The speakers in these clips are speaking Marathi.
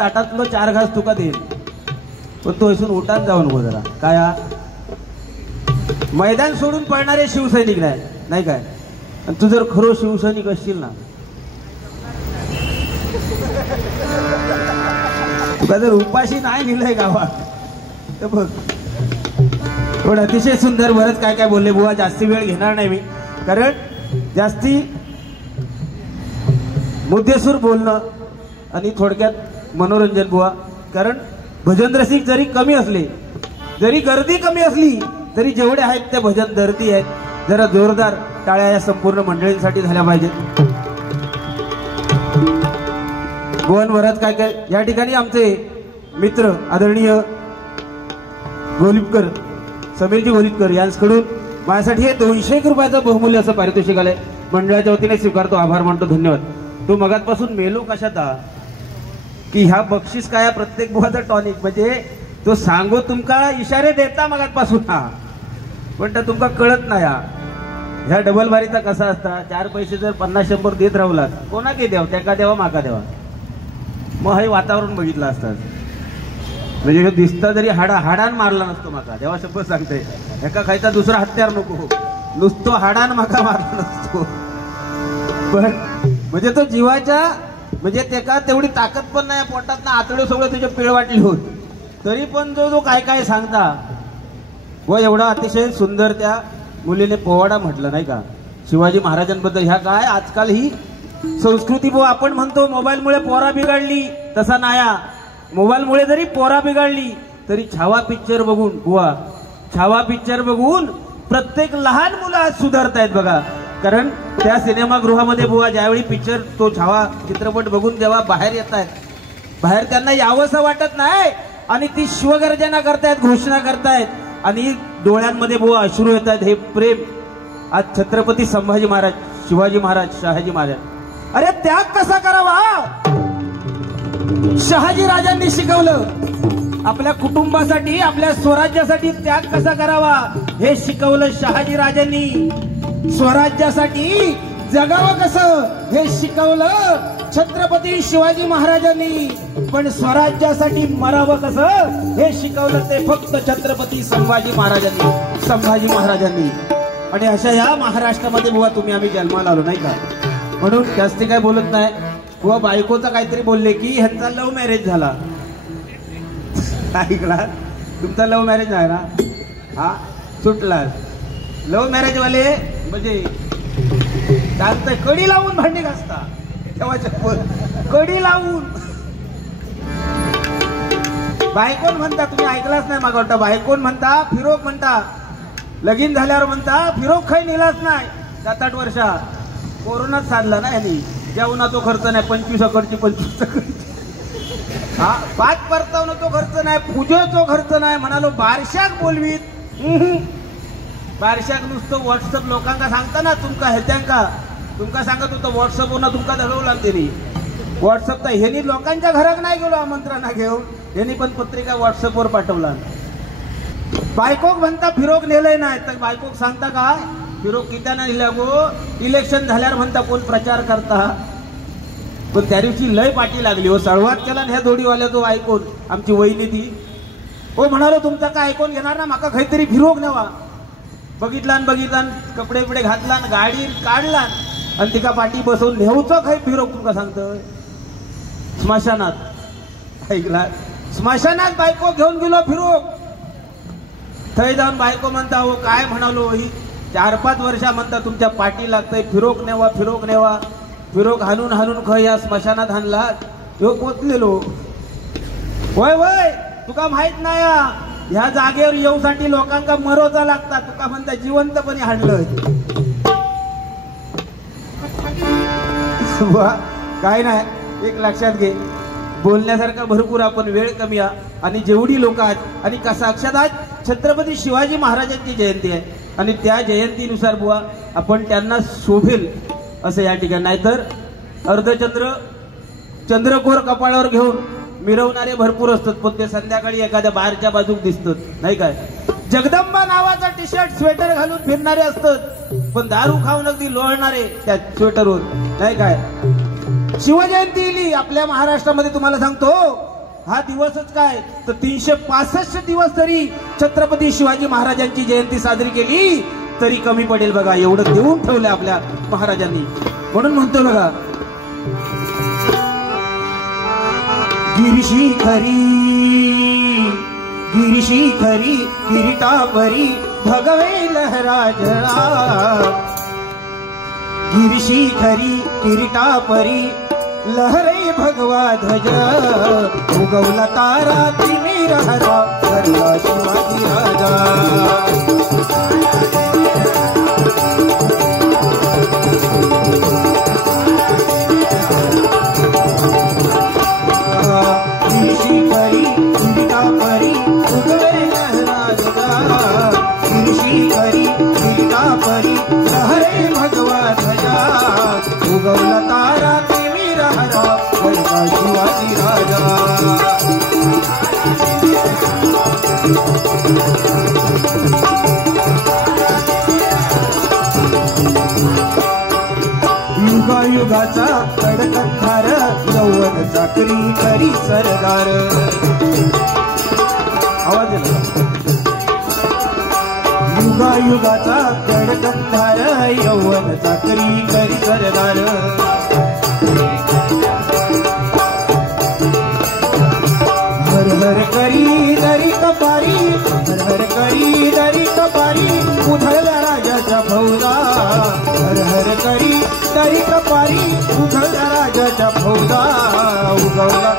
ताटातलं 4 घास तुका देईल, पण तो इथून उठान जाऊ नको जरा. काय मैदान सोडून पळणारे शिवसैनिक नाही काय. आणि तू जर खरो शिवसैनिक असशील ना, तुला जर उपाशी नाही लिहिलंय गावात तर बघ. पण अतिशय सुंदर बरंच काय काय बोलले बुवा. जास्ती वेळ घेणार नाही मी, कारण जास्ती मुद्देसूर बोलणं आणि थोडक्यात मनोरंजन बुवा. कारण भजन रसिक जरी कमी असले, जरी गर्दी कमी असली, तरी जेवढे आहेत ते भजन दर्दी आहेत. जरा जोरदार टाळ्या या संपूर्ण मंडळींसाठी झाल्या पाहिजेत. गोवन वरात काय काय या ठिकाणी आमचे मित्र आदरणीय गोलिपकर, समीरजी गोलिपकर यांच्याकडून माझ्यासाठी हे 200 रुपयाचं बहुमूल्य असं पारितोषिक आलंय. मंडळाच्या वतीने स्वीकारतो, आभार मानतो, धन्यवाद. तो मगातपासून मेलो कशात की ह्या बक्षीस काय प्रत्येक बुवाचा टॉनिक, म्हणजे तो सांगो तुमका इशारे देता मगातपासून हा, पण तर तुमका कळत नाही. ह्या डबल बारीचा कसा असता, 4 पैसे जर 50-100 देत राहुलात, कोणा के द्याव, त्याका द्यावा माका द्यावा. मग हे वातावरण बघितलं असतं, म्हणजे दिसता जरी हाडान मारला नसतो माका, देवा शपथ सांगते. एका खायचा दुसरा हत्यार नको, नुसतो हाडान माका मारला नसतो. पण म्हणजे तो जीवाच्या, म्हणजे त्याका तेवढी ताकद पण नाही पोटात ना, आतडे सगळं तुझे पिळ वाटली होत, तरी पण जो काय काय सांगता व एवढा अतिशय सुंदर त्या मुलीने पोवाडा म्हटलं नाही का शिवाजी महाराजांबद्दल. ह्या काय आजकाल ही संस्कृती बुवा, आपण म्हणतो मोबाईलमुळे पोरा बिघडली, तसा नाया. मोबाईलमुळे जरी पोरा बिघडली तरी छावा पिक्चर बघून बुवा, छावा पिक्चर बघून प्रत्येक लहान मुलं आज सुधारतायत बघा. कारण त्या सिनेमागृहामध्ये बुवा ज्यावेळी पिक्चर, तो छावा चित्रपट बघून जेव्हा बाहेर येत आहेत, बाहेर त्यांना यावंसं वाटत नाही आणि ती शिवगर्जना करतायत, घोषणा करतायत आणि डोळ्यांमध्ये बुवा अश्रू येत आहेत. हे प्रेम आज छत्रपती संभाजी महाराज, शिवाजी महाराज, शहाजी महाराज. अरे त्याग कसा करावा शहाजी राजांनी शिकवलं. आपल्या कुटुंबासाठी, आपल्या स्वराज्यासाठी त्याग कसा करावा हे शिकवलं शहाजी राजांनी. स्वराज्यासाठी जगावं कसं हे शिकवलं छत्रपती शिवाजी महाराजांनी. पण स्वराज्यासाठी मरावं कसं हे शिकवलं ते फक्त छत्रपती संभाजी महाराजांनी. आणि अशा या महाराष्ट्रामध्ये बुवा तुम्ही आम्ही जन्माला आलो नाही का, म्हणून जास्ती काय बोलत नाही. बुवा बायकोचा काहीतरी बोलले की ह्यांचा लव्ह मॅरेज झाला. ऐकला, तुमचा लव्ह मॅरेज आहे ना, हा सुटला. लव्ह मॅरेज वाले म्हणजे चालतंय, कडी लावून भांडी घासता, कडी लावून. बायकोन म्हणता, तुम्ही ऐकलाच नाही मागा वाटतं, बायकोन म्हणता फिरोक म्हणता, लगीन झाल्यावर म्हणता फिरोक काही नेलाच नाही. 7-8 वर्षा कोरोनात साधला ना यांनी. जेवणाचा खर्च नाही, 25 अकडची 25 अकडची, हा 5 परतावनं तो खर्च नाही, पूजेचा खर्च नाही. म्हणालो बारशाक बोलवीत, बारशाक नुसतं व्हॉट्सअप लोकांना सांगता ना, तुमका ह्याच्यांका तुमका सांगत होतं व्हॉट्सअपवर तुमका दळवला त्यांनी. व्हॉट्सअप तर ह्यांनी लोकांच्या घरात नाही गेलो आमंत्रणा घेऊन, ह्यांनी पण पत्रिका व्हॉट्सअपवर पाठवला. बायकोक म्हणता फिरोक नेलंय नाही, तर बायकोक सांगता काय फिरोक कित्या नाही नेल्या गो. इलेक्शन झाल्यावर म्हणता कोण प्रचार करता. पण त्या दिवशी लय पाठी लागली हो, सळवात केला ह्या जोडीवाल्या तो ऐकून. आमची वहिनी ती हो म्हणालो तुमचा काय ऐकून घेणार ना, माका काहीतरी फिरोक नेवा. बघितला कपडे बिडे घातला, गाडी काढला आणि तिका पाठी बसवून नेऊचं काही फिरोक तुमका सांगतोय स्मशानात. ऐकला, स्मशानात बायको घेऊन गेलो फिरोक. थंय जाऊन बायको म्हणता हो काय म्हणालो, ही 4-5 वर्षा म्हणता तुमच्या पाठी लागतंय, फिरोक नेवा फिरोक नेवा. फिरोक हाणून खय या स्मशानात हाणला, ह्यो पोचलेलो. वय वय तुका माहित नाही, ह्या जागेवर येऊसाठी लोकांका मरोचा लागतात, तुका म्हणता जिवंतपणे हाणलं. काय नाही, एक लक्षात घे, बोलण्यासारखं भरपूर, आपण वेळ कमी आणि जेवढी लोक आहेत. आणि साक्षात आज छत्रपती शिवाजी महाराजांची जयंती आहे आणि त्या जयंतीनुसार बुवा आपण त्यांना शोभेल असं या ठिकाणी. नाहीतर अर्धचंद्र, चंद्रकोर कपाळावर घेऊन मिरवणारे भरपूर असतात, पण ते संध्याकाळी एखाद्या बाहेरच्या बाजूक दिसतात नाही काय. जगदंबा नावाचा टी शर्ट स्वेटर घालून फिरणारे असतात, पण दारू खाऊन अगदी लोळणारे त्या स्वेटरवर नाही काय. शिवजयंती आपल्या महाराष्ट्रामध्ये तुम्हाला सांगतो हा दिवसच काय तर 365 दिवस तरी छत्रपती शिवाजी महाराजांची जयंती साजरी केली तरी कमी पडेल बघा. एवढं देऊन ठेवलं आपल्या महाराजांनी. म्हणून म्हणतो बघा, गिरीशी खरी किरीटावरी भगवे लहराजळा. गिरीशी खरी किरीटापरी लहरे भगवा ध्वज. उगवला तारा तिमिर हरा भरला शिवाजी राजा. गिरीशी खरी किरीटापरी उगवे लहराजळा. गिरीशी खरी किरीटापरी लहरे भगवा ध्वजा. उगवला तारा तिमिर हरा भरला शिवाजी राजा. युगायुगाचा कडकंधार यौवन चाकरी करी सरदार. आवाज येतो. युगायुगाचा कडकंधार यौवन चाकरी करी सरदार. हर हर करी दरी कपारी, हर हर करी दरी कपारी उधळल्या राजाच्या फौजा. हर हर करी दरी कपारी उधळल्या राजाच्या फौजा. उगवला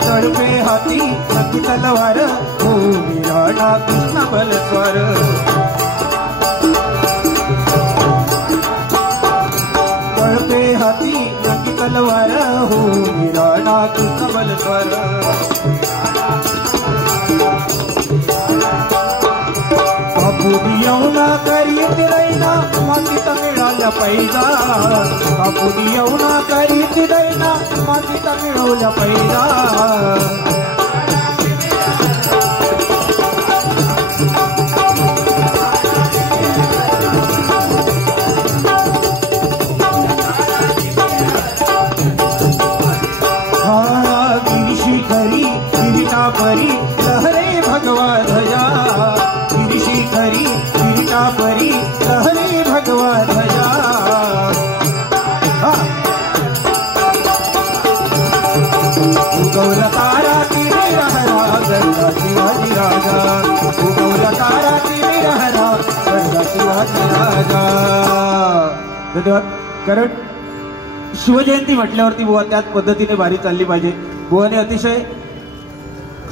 तडपे हाती नक्की तलवार हो राणा कृष्ण बलस्वार. तडपे हाती नक्की तलवार हो राणा कृष्ण बलस्वार. बापू येऊना करी तिरैना मातीत मिळाल्या पैजा. बापू येऊना करी तिरैना मातीत मिळवल्या पैजा. गिरीशी खरी किरीटापरी लहरे भगवा ध्वजा. गिरीशी खरी किरीटापरी लहरे भगवा ध्वजा. उगवला तारा तिमिर हरा गरजा शिवाजी राजा. उगवला तारा तिमिर हरा गरजा शिवाजी राजा. धन्यवाद. कारण शिवजयंती म्हटल्यावरती बुवा त्याच पद्धतीने वारी चालली पाहिजे. बुवाने अतिशय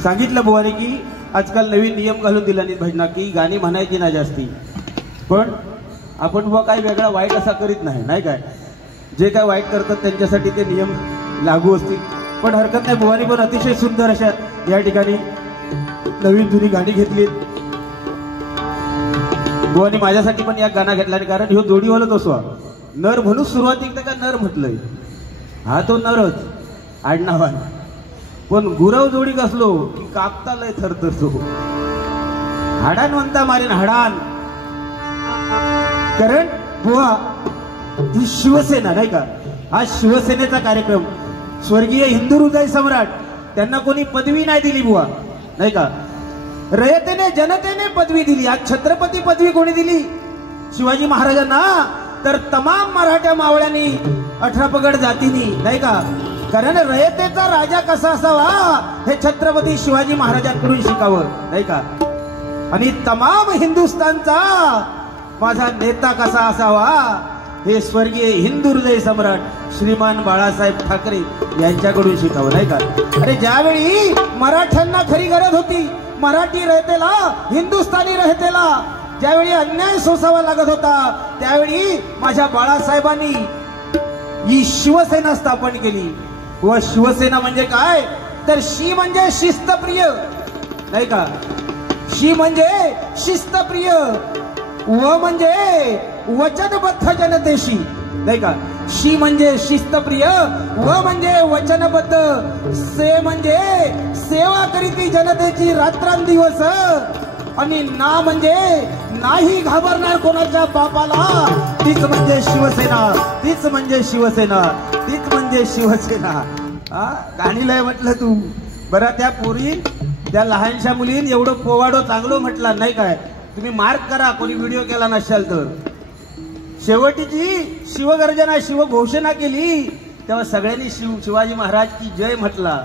सांगितलं बुवाने की आजकाल नवीन नियम घालून दिला नाही भजना की गाणी म्हणायची ना जास्ती. पण आपण बुवा काही वेगळा वाईट असा करीत नाही, नाही काय. जे काय वाईट करतात त्यांच्यासाठी ते नियम लागू असतील. पण हरकत नाही. बुवानी पण अतिशय सुंदर अशा या ठिकाणी नवीन जुनी गाणी घेतलीत. बुवानी माझ्यासाठी पण या गाणं घेतला. कारण ह्यो जोडीवालच असो नर म्हणून सुरुवातीला का नर म्हटलंय. हा तो नरच आडनावान. पण गुरव जोडी कसलो की कापता लय थरथरतो. हाडान म्हणता मारेन हाडान. कारण बुवा ही शिवसेना नाही का. हा शिवसेनेचा कार्यक्रम. स्वर्गीय हिंदू हृदय सम्राट त्यांना कोणी पदवी नाही दिली बुवा, नाही का. रयतेने जनतेने पदवी दिली. आज छत्रपती पदवी कोणी दिली शिवाजी महाराजांना तर तमाम मराठा मावळ्यांनी 18 पगड जातीनी, नाही का. कारण रयतेचा राजा कसा असावा हे छत्रपती शिवाजी महाराजांकडून शिकावं, नाही का. आणि तमाम हिंदुस्थानचा माझा नेता कसा असावा हे स्वर्गीय हिंदू हृदय सम्राट श्रीमान बाळासाहेब ठाकरे यांच्याकडून शिकावं, नाही का. अरे ज्यावेळी मराठ्यांना खरी गरज होती, मराठी रयतेला, हिंदुस्थानी रयतेला ज्यावेळी अन्याय सोसावा लागत होता त्यावेळी माझ्या बाळासाहेबांनी ही शिवसेना स्थापन केली. व शिवसेना म्हणजे काय तर शी म्हणजे शिस्तप्रिय, नाही का. शी म्हणजे शिस्तप्रिय, व म्हणजे वचनबद्ध जनतेशी, नाही का. शी म्हणजे शिस्तप्रिय, व म्हणजे वचनबद्ध, से म्हणजे सेवा करीत जनतेची रात्रंदिवस, आणि ना म्हणजे नाही घाबरणार कोणाच्या बापाला. तीच म्हणजे शिवसेना, तीच म्हणजे शिवसेना, तीच म्हणजे शिवसेना. गाणी लय म्हटलं तू. बरं त्या पोरी, त्या लहानशा मुलीन एवढं पोवाडो चांगलं म्हटला नाही काय. तुम्ही मार्क करा कोणी व्हिडिओ केला नसेल तर. शेवटीची शिवगर्जना शिवघोषणा केली तेव्हा सगळ्यांनी शिवाजी महाराज की जय म्हटला.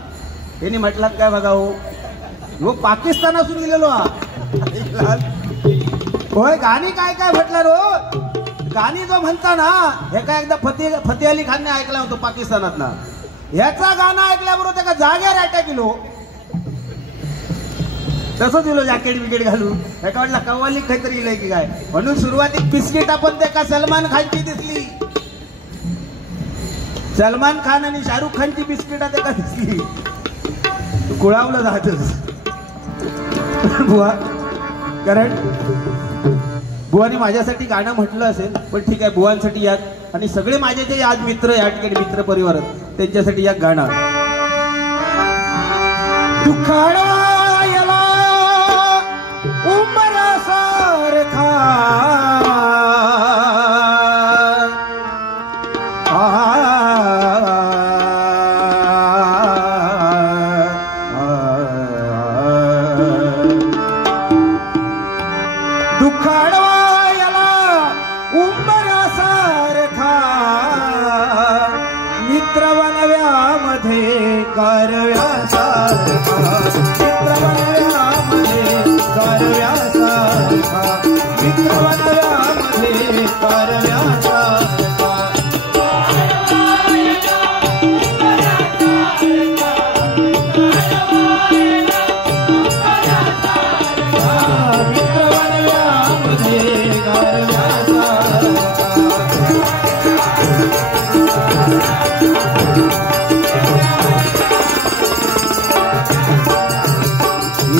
त्यांनी म्हटलात काय बघा हो पाकिस्तान असून गेलेलो होय. गाणी काय काय म्हटलं रो. गाणी जो म्हणता ना हे काय एकदा फतेह अली खानने ऐकला होतो पाकिस्तानात ना. ह्याचा गाणं ऐकल्याबरोबर त्याला जाग्यावर अटॅक केलो. तसं दिलो जॅकेट विकेट घालून. त्याच्या वाटला कव्वाली काहीतरी इलंय की काय म्हणून सुरुवातीत बिस्किट आपण ते का सलमान खानची दिसली. सलमान खान आणि शाहरुख खानची बिस्किट ते का दिसली. कुळावलं जातच बुवा. कारण बुवाने माझ्यासाठी गाणं म्हटलं असेल पण ठीक आहे बुवांसाठी यात. आणि सगळे माझे जे आज मित्र या ठिकाणी मित्र परिवार त्यांच्यासाठी या गाणं. दुखाडा उंबरा सारखा दुखाडवायला उंबरा सारखा मित्र बनव्यामध्ये करव्यासारखा. मित्र बनव्यामध्ये करव्यासारखा. मित्र बनव्यामध्ये करव्यासारखा.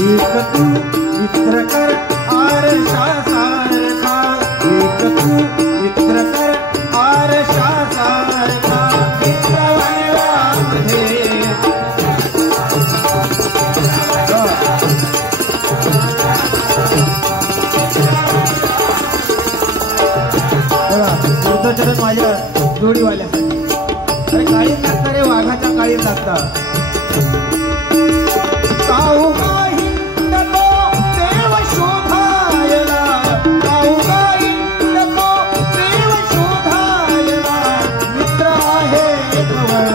एक तू मित्र कर आरशा सारखा. एक तू मित्र कर आरशा सारखा. मित्र बनव्यामध्ये चरण माझ्या जोडीवाल्यासाठी. अरे काळीत लागतं रे वाघाच्या काळीत लागतं. देव शोधायला देव शोधायला मित्र आहे जवळ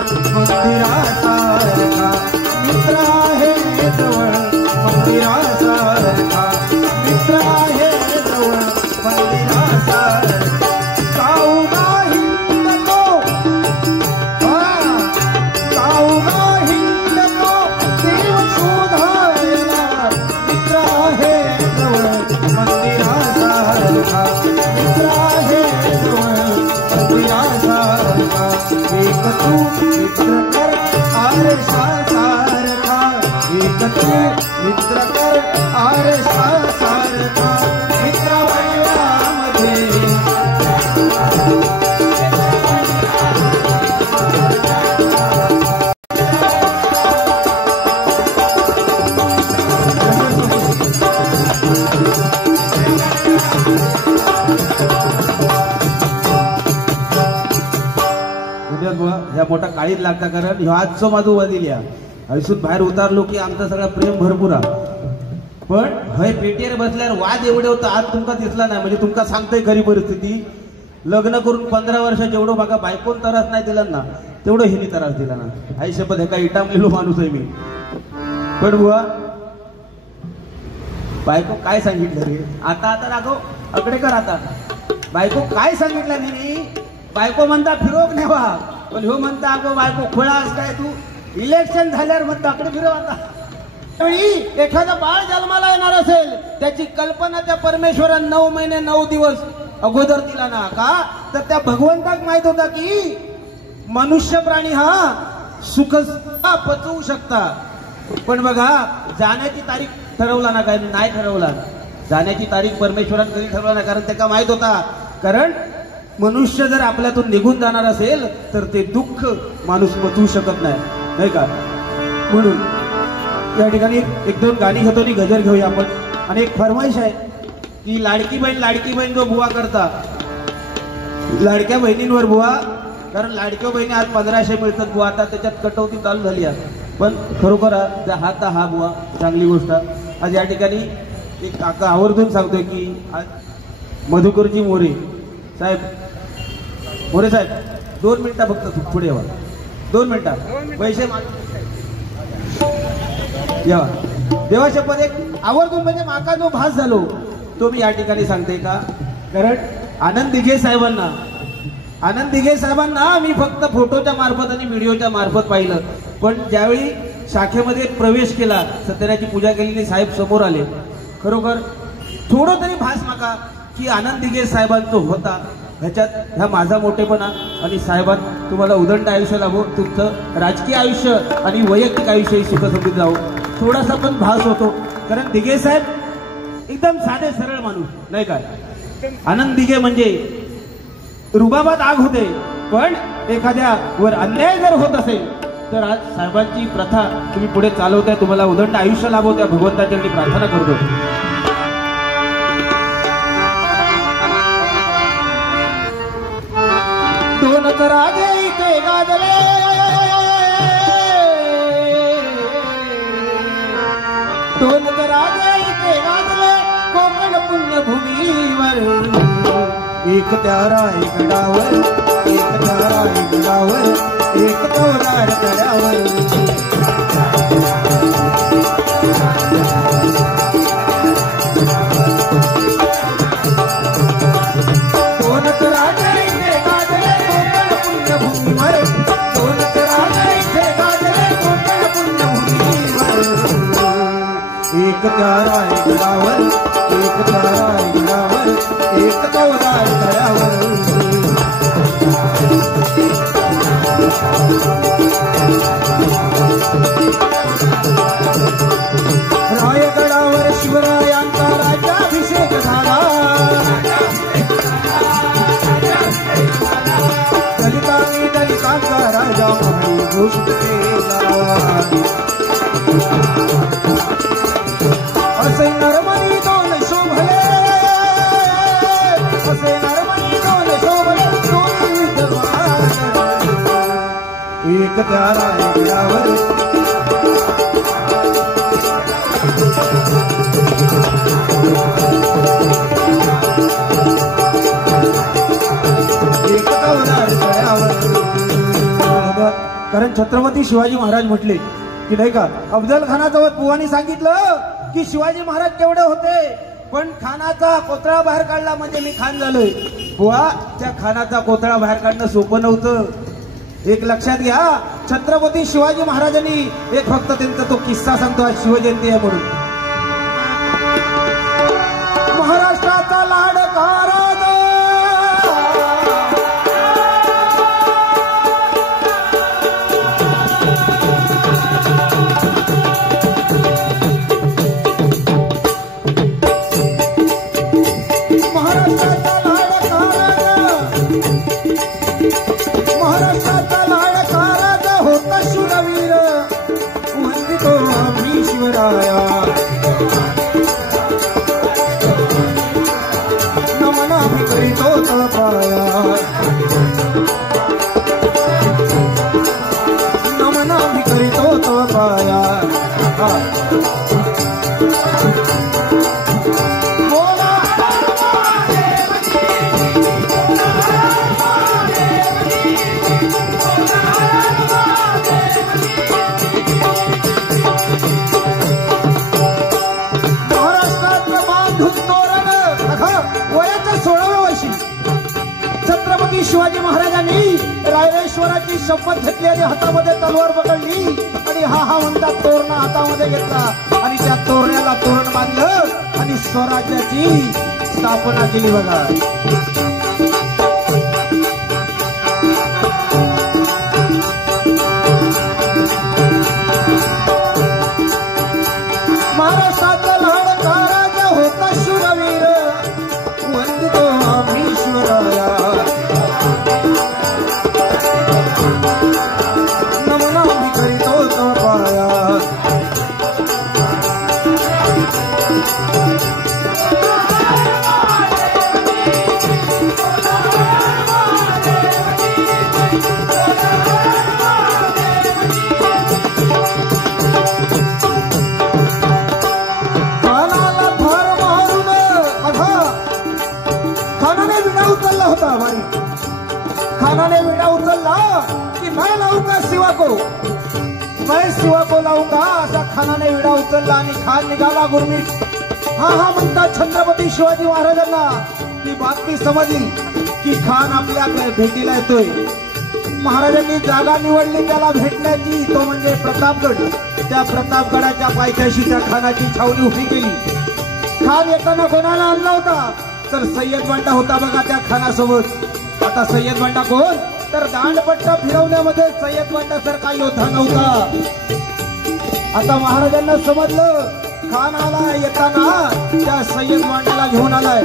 मंदिरासारखा. मित्र आहे जवळ मंदिरासारखा. मित्र आहे जवळ मंदिरासारखा. एक तू मित्र कर आरशा सारखा. एक तू मित्र कर आरशा सारखा. मित्र बनव्यामध्ये ह्या मोठा काळीत लागता. कारण ह्यो आजचो माझू वदिल्या हयसून बाहेर उतारलो की आमचा सगळा प्रेम भरपूर. पण हय पेटीवर बसल्यावर वाद एवढे होतं आज तुमका दिसला नाही. म्हणजे तुमका सांगतोय खरी परिस्थिती. लग्न करून 15 वर्ष जेवढं बघा बायकोन त्रास नाही दिला ना तेवढं हिनी त्रास दिला ना. आई शपथ हे काय इटामलेलो माणूस आहे मी. पण बुवा बायको काय सांगितलं रे. आता राघव अकडे कर. आता बायको काय सांगितलं मी. बायको म्हणता फिरोग नेवा पण ह्यो म्हणता अगो बायको खुळास काय तू. इलेक्शन झाल्यावर म्हणता अकडे फिरव. आता एखादा बाळ जन्माला येणार असेल त्याची कल्पना त्या परमेश्वरानं 9 महिने 9 दिवस अगोदर दिला ना का. तर त्या भगवंताक माहित होता की मनुष्य प्राणी हा सुख पचवू शकता. पण बघा जाण्याची तारीख ठरवला ना काय नाही ठरवला. जाण्याची तारीख परमेश्वरानं कधी ठरवला ना. कारण त्याला माहित होता. कारण मनुष्य जर आपल्यातून निघून जाणार असेल तर ते दुःख माणूस पचवू शकत नाही का? म्हणून या ठिकाणी एक दोन गाणी घेतो आणि गजर घेऊया आपण. आणि एक फरमाईश आहे की लाडकी बहीण जो बुवा करता, लाडक्या बहिणींवर बुवा, कारण लाडक्या बहिणी आज 1500 मिळतात बुवा, आता त्याच्यात कटौती चालू झाली आहे. पण खरोखर हा बुवा चांगली गोष्ट. आज या ठिकाणी एक आवर्जून सांगतोय की आज मधुकरजी मोरे साहेब 2 मिनिटं फक्त पुढे यावा. 2 मिनिटं पैसे या देवाशपथ एक आवर्जून, म्हणजे माका जो भास झालो तो मी या ठिकाणी सांगते का, कारण आनंद दिघे साहेबांना मी फक्त फोटोच्या मार्फत आणि व्हिडिओच्या मार्फत पाहिलं. पण ज्यावेळी शाखेमध्ये प्रवेश केला, सत्यनारायणची पूजा केलेली साहेब समोर आले. खरोखर थोडं तरी भास माका की आनंद दिघे साहेबांचा होता. ह्याच्यात ह्या माझा मोठेपणा आणि साहेबात तुम्हाला उदंड आयुष्य लाभो, तुमचं राजकीय आयुष्य आणि वैयक्तिक आयुष्यही सुखसमृद्ध जावो, थोडासा पण भास होतो. कारण दिघे साहेब एकदम साधे सरळ माणूस नाही काय. आनंद दिघे म्हणजे रुबाबात आग होते, पण एखाद्या वर अन्याय जर होत असेल तर आज साहेबांची प्रथा तुम्ही पुढे चालवताय. तुम्हाला उदंड आयुष्य लाभो, त्या भगवंताच्या मी प्रार्थना करतो. दोन राजे इथे गाजले, दोन राजे इथे गाजले कोकण पुण्यभूमीवर. एक त्या रायगडावर, एक त्या रायगडावर, एक तोराड तळ्यावर. दोन राजे इथे गाजले कोकण पुण्यभूमीवर, दोन राजे इथे गाजले कोकण पुण्यभूमीवर. एक त्या रायगडावर, एक त्या रायगडावर, एक तोराड तळ्यावर. रायगडावर शिवरायांचा राज्याभिषेक झाला, दलितांनी दलितांचा राजा म्हणून घोषित केला. असे नरमणी दोन शोभले, असे नरमणी दोन शोभले, दोन विद्वान. एक त्या रायगडावर, एक तोराड तळ्यावर. कारण छत्रपती शिवाजी महाराज म्हटले की नाही का, अफजल खानाजवळ बुवानी सांगितलं की शिवाजी महाराज केवढे होते, पण खानाचा कोतळा बाहेर काढला म्हणजे मी खान झालोय. बुवा, त्या खानाचा कोतळा बाहेर काढणं सोपं नव्हतं. एक लक्षात घ्या, छत्रपती शिवाजी महाराजांनी एक फक्त त्यांचा तो किस्सा सांगतो, आज शिवजयंती आहे म्हणून. महाराष्ट्राचा लाडका राजा, महाराष्ट्राचा लाडका राजा, महाराष्ट्राचा लाडका राजा होता शूरवीर, वंदितो आम्ही शिवराया. नमन आम्ही करीतो तळपाया, नमन आम्ही करीतो तळपाया. महाराष्ट्रातलं बांधून तोरण वयाच्या 16व्या वर्षी छत्रपती शिवाजी महाराजांनी रायरेश्वराची शपथ घेतली आणि हातामध्ये तलवार पकडली आणि हा म्हणतात तोरणा हातामध्ये घेतला आणि त्या तोरण्याला तोरण बांधलं आणि स्वराज्याची स्थापना केली. बघा, महाराष्ट्राचा लाडका राजा होता शूरवीर, वंदितो आम्ही शिवराया. मैं शिवा को लावूंगा असा खानाने विडा उचलला आणि खान निघाला गुरमीत. हा म्हणतात छत्रपती शिवाजी महाराजांना ती बातमी समजली की खान आपल्याकडे भेटीला येतोय. महाराजांनी जागा निवडली त्याला भेटण्याची, तो म्हणजे प्रतापगड. त्या प्रतापगडाच्या पायथ्याशी त्या खानाची छावणी उभी केली. खान येताना कोणाला आणला होता तर सय्यद बंडा होता बघा त्या खानासोबत. आता सय्यद बंडा कोण तर दांडपट्टा फिरवण्यामध्ये सय्यद बंडा सारखा योद्धा नव्हता. आता महाराजांना समजलं खान आला येताना त्या सय्यद बंडाला घेऊन आलाय.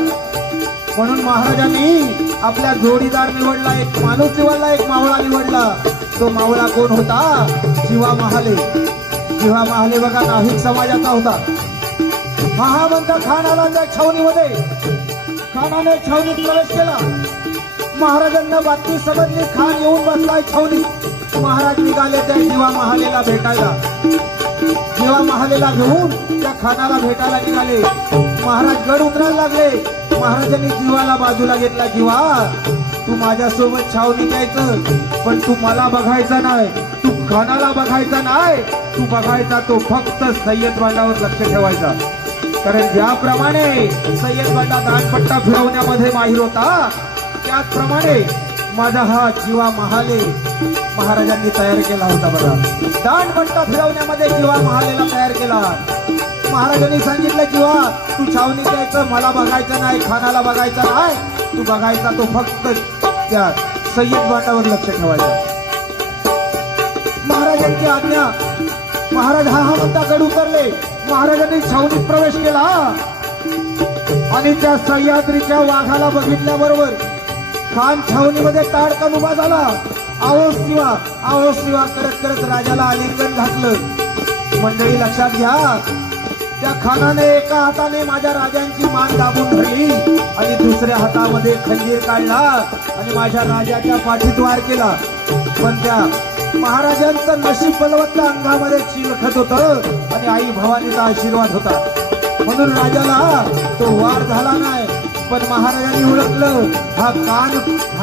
म्हणून महाराजांनी आपल्या जोडीदार निवडला, एक माणूस निवडला, एक मावळा निवडला. तो मावळा कोण होता? जीवा महाले. जीवा महाले बघा नाभिक समाजाचा होता. महामंत्र खान आला त्या छावणीमध्ये. खानाने छावणीत प्रवेश केला. महाराजांना बातमी समजली खान येऊन बसलाय छावणीत. महाराज निघाले त्या जीवा महालेला भेटायला. जीवा महालेला घेऊन त्या खानाला भेटायला निघाले. महाराज गड उतरायला लागले. महाराजांनी जीवाला बाजूला घेतला. जीवा, तू माझ्यासोबत छावणी द्यायचं, पण तू मला बघायचा नाही, तू खानाला बघायचा नाही, तू बघायचा तो फक्त सय्यद बंडावर लक्ष ठेवायचा. कारण ज्याप्रमाणे सय्यद बंडा दांडपट्टा फिरवण्यामध्ये माहीर होता त्याचप्रमाणे माझा हा जीवा महाले महाराजांनी तयार केला होता बघा. दांडपट्टा फिरवण्यामध्ये जीवा महालेला तयार केला. महाराजांनी सांगितलं जीवा, तू छावणी द्यायचं, मला बघायचं नाही, खानाला बघायचा नाही, तू बघायचा तो फक्त त्या सय्यद बंडावर लक्ष ठेवायचं. महाराजांची आज्ञा. महाराज हा म्हणता गड उतरले. महाराजांनी छावणीत प्रवेश केला आणि त्या सह्याद्रीच्या वाघाला बघितल्याबरोबर खान छावणीमध्ये ताडकन उभा झाला. आहो शिवा, आहो शिवा करत करत राजाला आलिंगन घातलं. मंडळी लक्षात घ्या, त्या खानाने एका हाताने माझ्या राजांची मान दाबून धरली आणि दुसऱ्या हातामध्ये खंजीर काढला आणि माझ्या राजाच्या पाठीत वार केला. पण त्या महाराजांचं नशीब बलवत्त अंगामध्ये चिलखत होतं आणि आई भवानीचा आशीर्वाद होता. म्हणून राजाला तो वार झाला नाही. पण महाराजांनी ओळखलं हा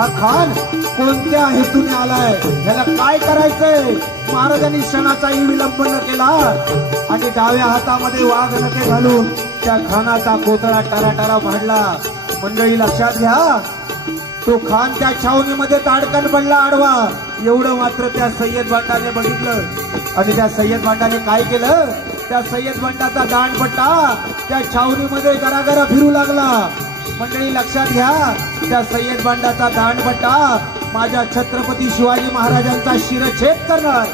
खान कोणत्या हेतूने आलाय, याला काय करायचंय. महाराजांनी क्षणाचाही विलंब न केला आणि डाव्या हातामध्ये वाघ नखे घालून त्या खानाचा कोतळा टाराटारा फाडला. मंडळी लक्षात घ्या, तो खान त्या छावणीमध्ये ताडकन पडला आडवा. एवढं मात्र त्या सय्यद बंडाने बघितलं आणि त्या सय्यद बंडाने काय केलं, त्या सय्यद बंडाचा दांडपट्टा त्या छावणीमध्ये गरागरा फिरू लागला. मंडळी लक्षात घ्या, त्या सय्यद बंडाचा दांडपट्टा माझ्या छत्रपती शिवाजी महाराजांचा शिरछेद करणार.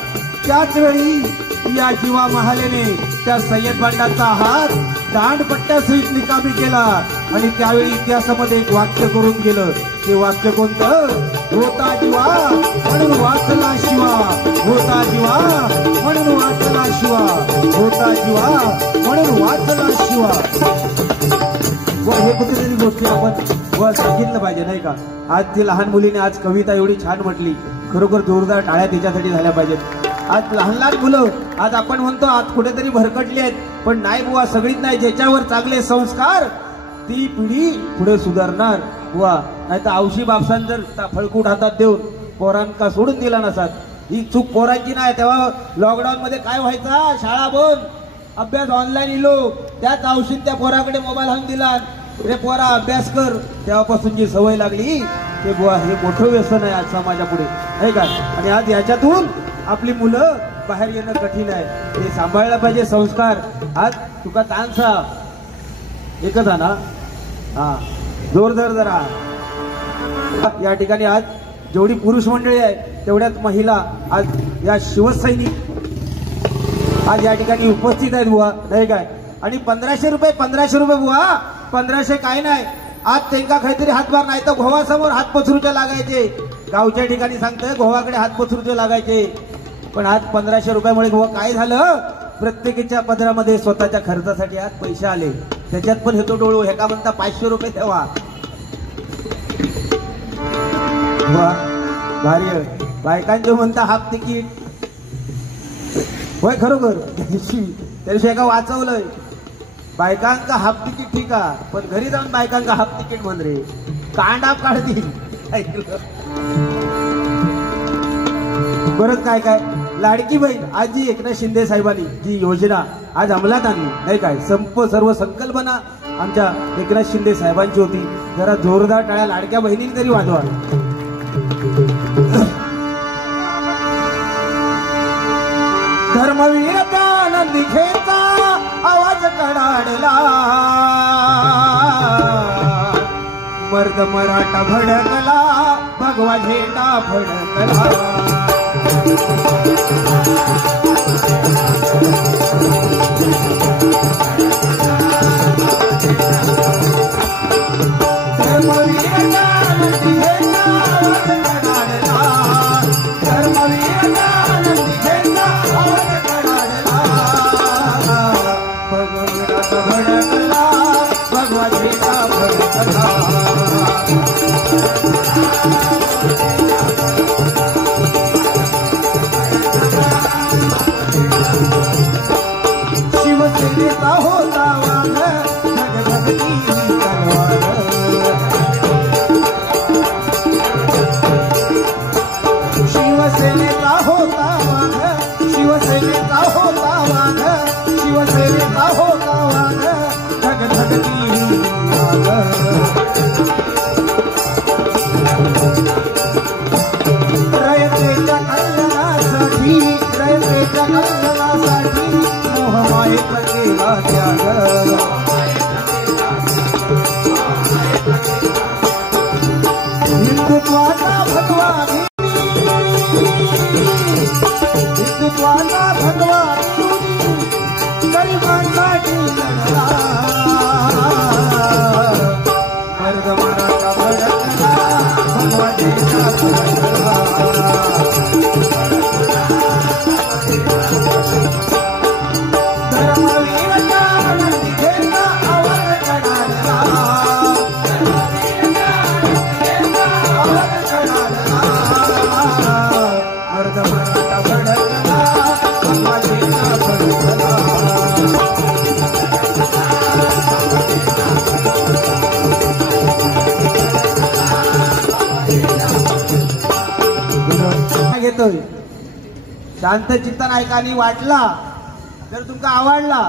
त्याच वेळी या जीवा महालेने त्या सय्यद बंडाचा हात दांडपट्ट्यासहित निकामी केला आणि त्यावेळी इतिहासामध्ये एक वाक्य करून गेलं. ते वाक्य कोणतं? होता जीवा म्हणून वाचला शिवा, होता जीवा म्हणून वाचला शिवा, होता जीवा म्हणून वाचला शिवा. हे कुठेतरी गोष्टी आपण सांगितलं पाहिजे नाही का. आज ती लहान मुलीने आज कविता एवढी छान म्हटली, खरोखर जोरदार टाळ्या तिच्यासाठी झाल्या पाहिजेत. आज लहान लहान मुलं, आज आपण म्हणतो आज कुठेतरी भरकटली आहेत, पण नाही बुवा, सगळीच नाही. ज्याच्यावर चांगले संस्कार ती पिढी पुढे सुधारणार बुवा. नाही तर औशी बापसान जर फळकूट हातात देऊन पोरांका सोडून दिला नसतात. ही चूक पोरांची नाही. तेव्हा लॉकडाऊन मध्ये काय व्हायचा, शाळा बंद, अभ्यास ऑनलाईन इलो, त्याच औषध त्या पोराकडे मोबाईल आणून दिला, रे पोरा अभ्यास कर. तेव्हापासून जी सवय लागली ते बुवा हे मोठं व्यसन आहे आज समाजापुढे नाही का. आणि आज याच्यातून आपली मुलं बाहेर येणं कठीण आहे. हे सांभाळलं पाहिजे संस्कार. आज तुका तानसा एकच ना, हा जोरदार जरा. या ठिकाणी आज जेवढी पुरुष मंडळी आहे तेवढ्याच महिला आज या शिवसैनिक आज या ठिकाणी उपस्थित आहेत बुवा नाही काय. आणि 1500 रुपये बुवा, 1500 काय नाही. आज त्यांना काहीतरी हातभार नाही तर घोवासमोर हात पसरूचे लागायचे. गावच्या ठिकाणी सांगतोय घोवाकडे हात पसरूचे लागायचे. पण आज 1500 रुपयामुळे बुवा काय झालं, प्रत्येकाच्या पदरामध्ये स्वतःच्या खर्चासाठी आज पैसे आले. त्याच्यात पण हेतो डोळू हे का म्हणता 500 रुपये ठेवा. भारी बायकांचे म्हणता हाफ तिकीट होय. खरोखर त्याविषयी का वाचवलंय. बायकांका हाफ तिकीट ठीक आहे, पण घरी जाऊन बायकांका हाफ तिकीट म्हण रे, कांडा काढतील. परत काय काय लाडकी बहीण आजी एकनाथ शिंदे साहेबांनी जी योजना आज अंमलात आणली नाही काय सर्व संकल्पना आमच्या एकनाथ शिंदे साहेबांची होती. जरा जोरदार टाळ्या लाडक्या बहिणींनी तरी वाजवा. धर्मवीर नंदिकेचा आवाज कडाडला मर्द मराठा भडकला भगवा झेंडा फडकला. शिवसेनेचा होता वाघ धगधगती तलवार. शिवसेनेचा होता वाघ शिवसेनेचा होता वाघ शिवसेनेचा होता वाघ धगधगती वाघ. रयतेच्या कल्याणासाठी रयतेच्या कल्याणासाठी मोहमायेचा केला त्याग. हिंदुत्वाचा भगवा हिंदुत्वाचा भगवा गरिबांसाठी लढला मर्द मराठा भडकला भगवा झेंडा फडकला. घेतोय शांत चित्तान ऐकानी वाटला जर तुमका आवडला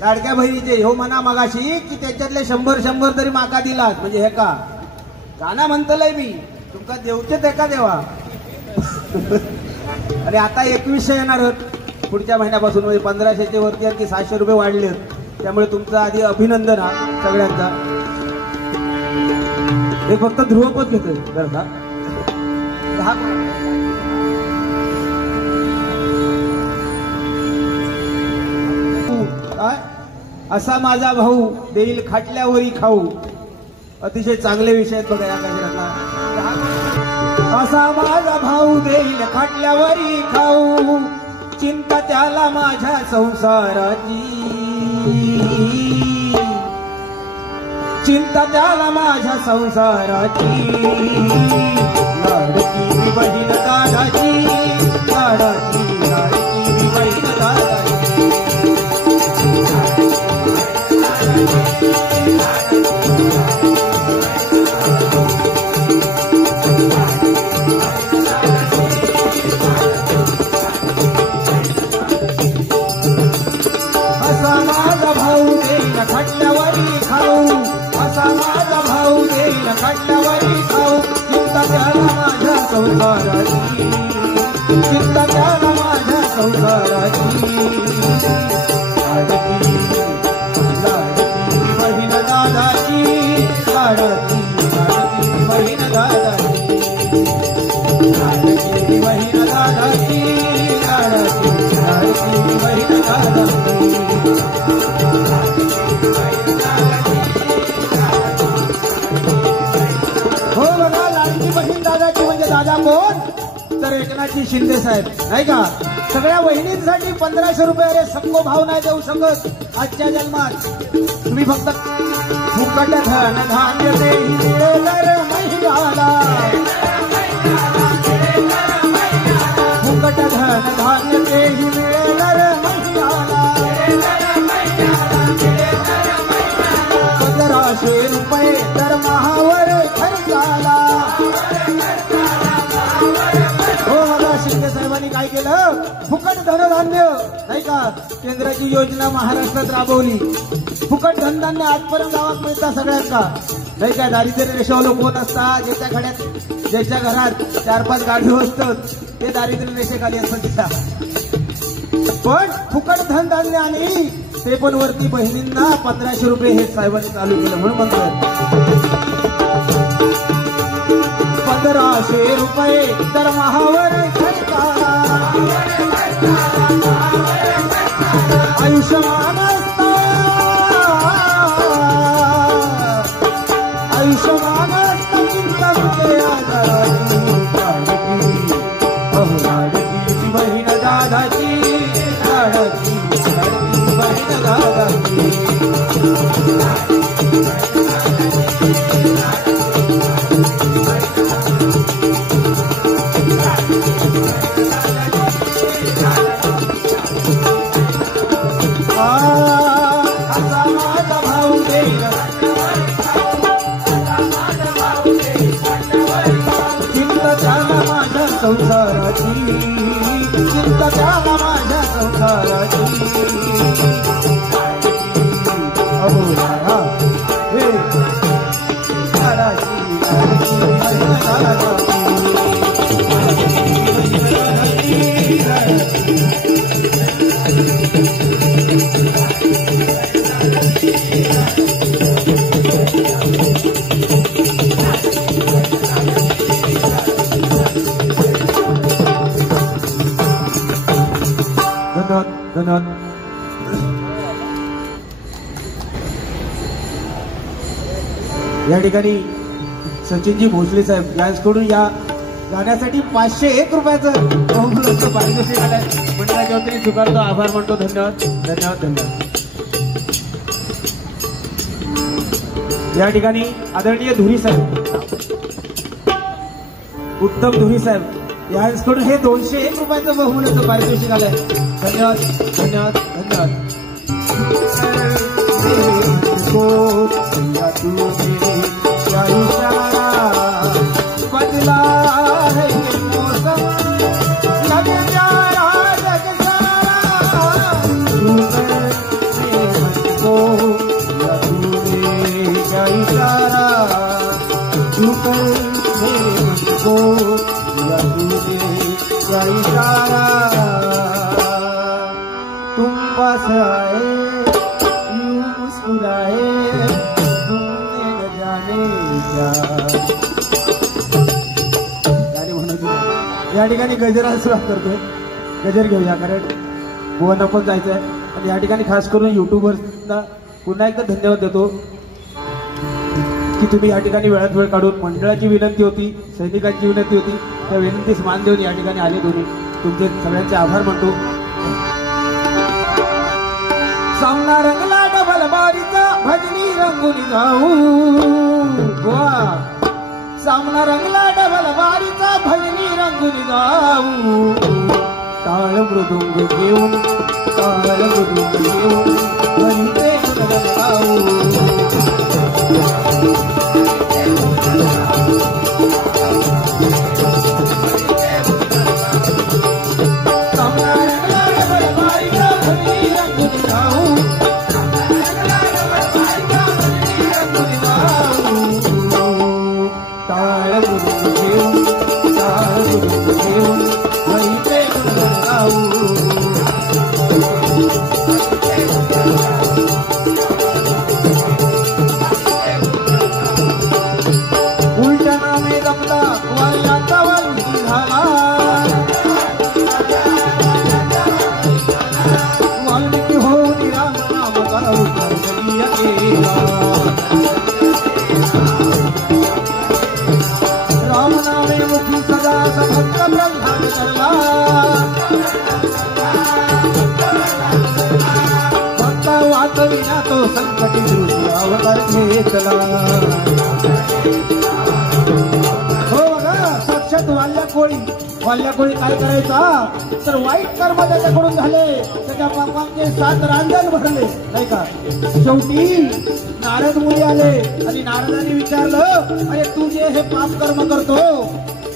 लाडक्या बहिणीचे हो म्हणा मगाशी की त्याच्यातले 100 तरी माका दिलात म्हणजे हे का गाणं म्हणतलंय मी तुमका देवचे ते का देवा. आणि आता 2100 येणार पुढच्या महिन्यापासून म्हणजे 1500चे वरती आणखी 700 रुपये वाढले त्यामुळे तुमचं आधी अभिनंदन हा सगळ्यांचा. हे फक्त ध्रुवपद घेतोय जरा असा माझा भाऊ देईल खाटल्यावरी खाऊ. अतिशय चांगले विषय आहेत बघा या गजरातला. असा माझा भाऊ देईल खाटल्यावरी खाऊ चिंता त्याला माझ्या संसाराची चिंता त्याला माझ्या संसाराची. लाडकी बहीण दादाची लाडाची लाडकी बहीण दादाची. असा माझा भाऊ देईल खाटल्यावरी खाऊ असा माझा भाऊ देईल खाटल्यावरी खाऊ चिंता त्याला माझ्या संसाराची चिंता त्याला माझ्या संसाराची. लाडकी लाडकी बहीण दादाची लाडकी लाडकी बहीण दादाची लाडकी बहीण दादाची लाडकी लाडकी बहीण दादाची. हो बघा लाडकी बहीण दादाची म्हणजे दादा कोण तर एकनाथजी शिंदे साहेब नाही का. सगळ्या बहिणींसाठी 1500 रुपये. अरे सक्को भाव नाही देऊ शकत आजच्या जन्मात. तुम्ही फक्त फुकट धन धान्य देही मिळेल महिन्याला फुकट धन धान्य देही मिळेल महिन्याला 1500 रुपये दरमहावर खर्चाला. हो मला ठिकाणी काय केलं, फुकट धनधान्य नाही का केंद्राची योजना महाराष्ट्रात राबवली. फुकट धनधान्य आजपर्यंत गावात मिळतात सगळ्यांना नाही का. दारिद्र्य रेषेवर कोण असतात, ज्याच्या घरात 4-5 गाडी असतात ते दारिद्र्य रेषेखाली असतात तिथं. पण फुकट धनधान्य आणि ते पण वरती बहिणींना 1500 रुपये हे साहेबांनी चालू केलं. म्हणून म्हणतात 1500 रुपये दरमहावर आयुष्यमान आयुष्यमान बहीण दादाची बहीण दादाची. संसाराची चिंता त्याला माझ्या संसाराची. अहो हे धन्यवाद. या ठिकाणी सचिनजी भोसले साहेब यांच्याकडून या गाण्यासाठी 501 रुपयाचं पारितोषिक आलंय. मंडळाच्या वतीने स्वीकारतो, आभार मानतो. धन्यवाद धन्यवाद धन्यवाद. या ठिकाणी आदरणीय धुरी साहेब, उत्तम धुरी साहेब यांच्याकडून हे 201 रुपयाचं बहुमूल्याचं पारितोषिक आलंय. धन्यवाद धन्यवाद धन्यवाद. बदला है मौसम लग जा जग सारा को क्या इशारा को क्या इशारा. तुम पास आए यूं मुस्कुराए तुमने न जाने क्या. या ठिकाणी गजराला सुरुवात करतोय. गजर घेऊया कारण गोवांना पण जायचं आहे. आणि या ठिकाणी खास करून युट्यूबर्सना पुन्हा एकदा धन्यवाद देतो की तुम्ही या ठिकाणी वेळात वेळ काढून, मंडळाची विनंती होती, सैनिकांची विनंती होती, त्या विनंतीस मान देऊन या ठिकाणी आले दोन्ही. तुमचे सगळ्यांचे आभार मानतो. सामना रंगला डबल बारीचा भजनी रंगून जाऊ वा. सामना रंगला डबल बारीचा भजनी रंगून जाऊ. टाळ मृदुंग घेऊन टाळ मृदुंग घेऊन म्हणते गाऊ. राम नामे मुखी सदा सभक्त ब्रह्मांड करला. भक्त वाचविना तो संकटी दृष्टी अवतार घेतला. हो बघा साक्षात वाल्या कोळी काय करायचा तर वाईट कर्म त्याच्याकडून झाले, त्याच्या पापांचे 7 रांजण भरले नाही का. शेवटी नारद मुनी आले आणि नारदांनी विचारलं, अरे तू जे हे पाप कर्म करतो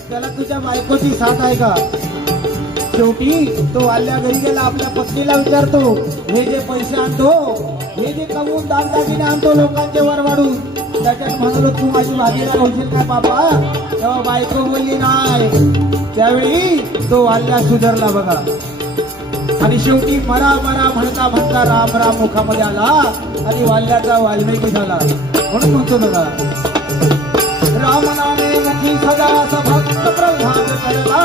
त्याला तुझ्या बायकोची साथ आहे का. शेवटी तो वाल्या घरी गेला, आपल्या पत्नीला विचारतो, हे जे पैसे आणतो, हे जे कमवून दागदागिने आणतो लोकांचे वर वाढून, त्याच्यात म्हणलो तू माझी भागीदार होशील काय बाबा? तेव्हा बायको बोलली नाही. त्यावेळी तो वाल्या सुधारला बघा. आणि शेवटी मरा मरा म्हणता म्हणता राम राम मुखामध्ये आला आणि वाल्याचा वाल्मिकी झाला. म्हणून म्हणतो बघा, राम नामे मुखी सदा भक्त प्रल्हाद करला,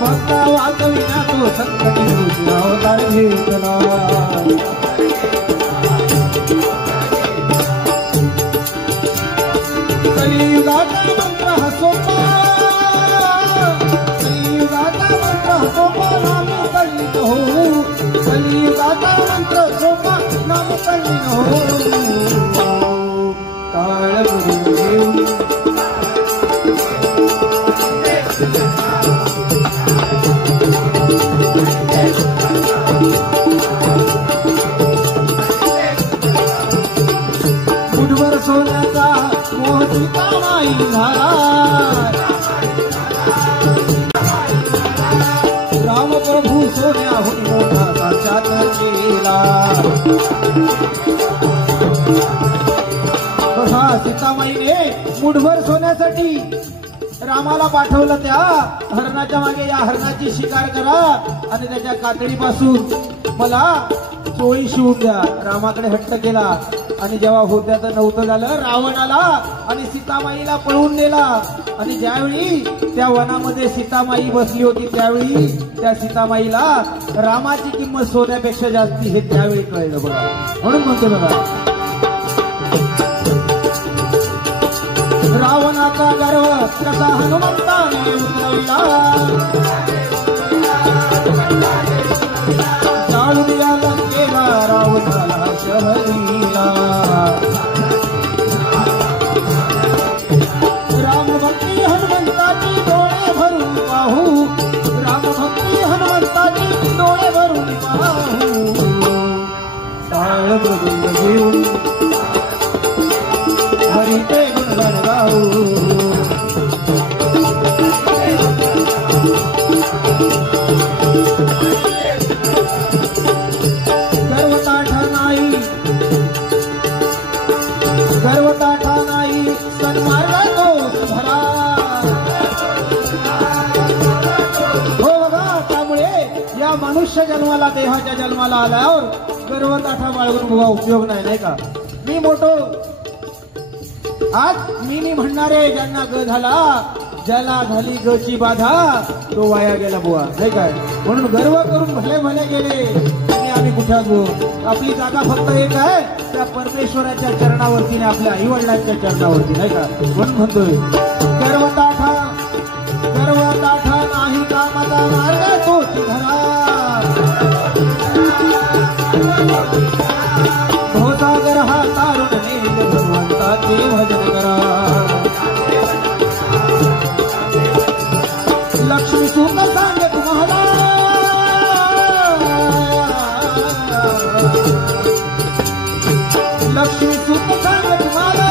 भक्ता वाचविना तो संकटी अवतार घेतला. कलियुगाचा मंत्र हा सोपा, कलियुगाचा मंत्र हा सोपा, नाम कळीत हो, कलियुगाचा मंत्र सोपा, नाम कळीत हो. टाळ गुरु देव बुधवर सोन्याचा मोहिता माई झाला, राम प्रभू सोन्याहून मोठा साक्षात केला. बघा, सीतामाईने मुठभर सोन्यासाठी रामाला पाठवलं. त्या हरणाच्या मागे या हरणाची शिकार करा आणि त्याच्या कातडीपासून मला चोळी शिवून द्या. रामाकडे हट्ट केला आणि जेव्हा होत्या तर नव्हतं झालं, रावण आला आणि सीतामाईला पळवून नेला. आणि ज्यावेळी त्या वनामध्ये सीतामाई बसली होती त्यावेळी त्या सीतामाईला रामाची किंमत सोन्यापेक्षा जास्ती हे त्यावेळी कळलं बघा. म्हणून म्हणतो बघा, रावणाचा गर्व कसा हनुमंताने उतरविला, जाळून या लंकेला रावणाला शहरीला. रामभक्ती हनुमंताची डोळे भरून पाहू, रामभक्ती हनुमंताची डोळे भरून पाहू. टाळ मृदुंग घेऊन हरी ते गुणगान गाऊ, गर्वताठा नाही सन्मार्ग तो सुधरा. हो बघा, त्यामुळे या मनुष्य जन्माला देहाच्या जन्माला आल्यावर गर्वताठा बाळगून बघा उपयोग नाही, नाही का? मी मोठो आज मी म्हणणारे ज्यांना ग झाला, ज्याला झाली गची बाधा तो वाया गेला बुवा, नाही काय? म्हणून गर्व करून भले भले गेले आणि आम्ही कुठे गो. आपली जागा फक्त एक आहे, त्या परमेश्वराच्या चरणावरती नाही, आपल्या आई वडिलांच्या चरणावरती, नाही का? म्हणून म्हणतोय गर्वताठा, गर्वताठा नाही कामाचा मार्ग तो सुधरा. भोसागर हा तारुण नेल भगवंताचे भजन करा. लक्ष्मी सुख सांगे तुम्हाला, लक्ष्मी सुख सांगे तुम्हाला,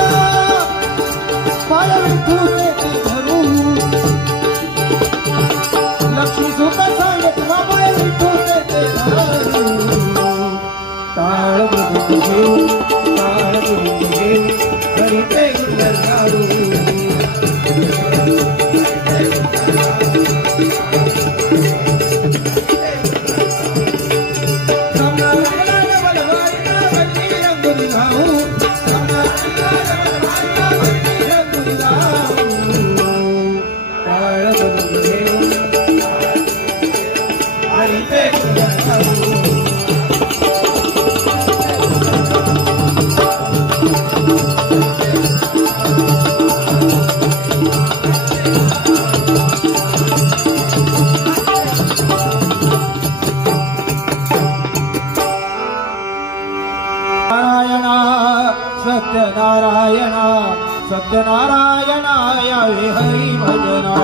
पाय विठूचे ते धरू. लक्ष्मी सुख सांगे तुम्हाला, पाय विठूचे ते धरू. टाळ मृदुंग घेऊ, टाळ मृदुंग घेऊ, हरी ते गुणगान गाऊ. सत्यनारायण सत्यनारायणाय हरि भजना.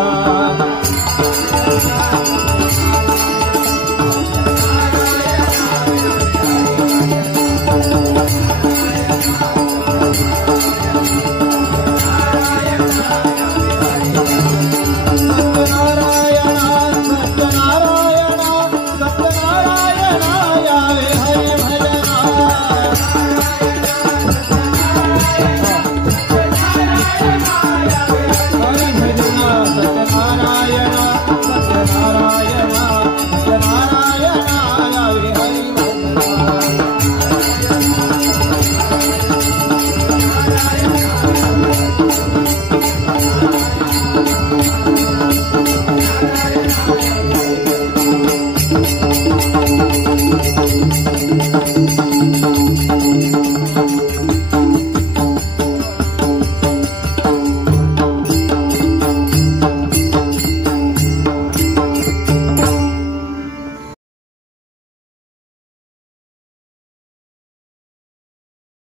आहे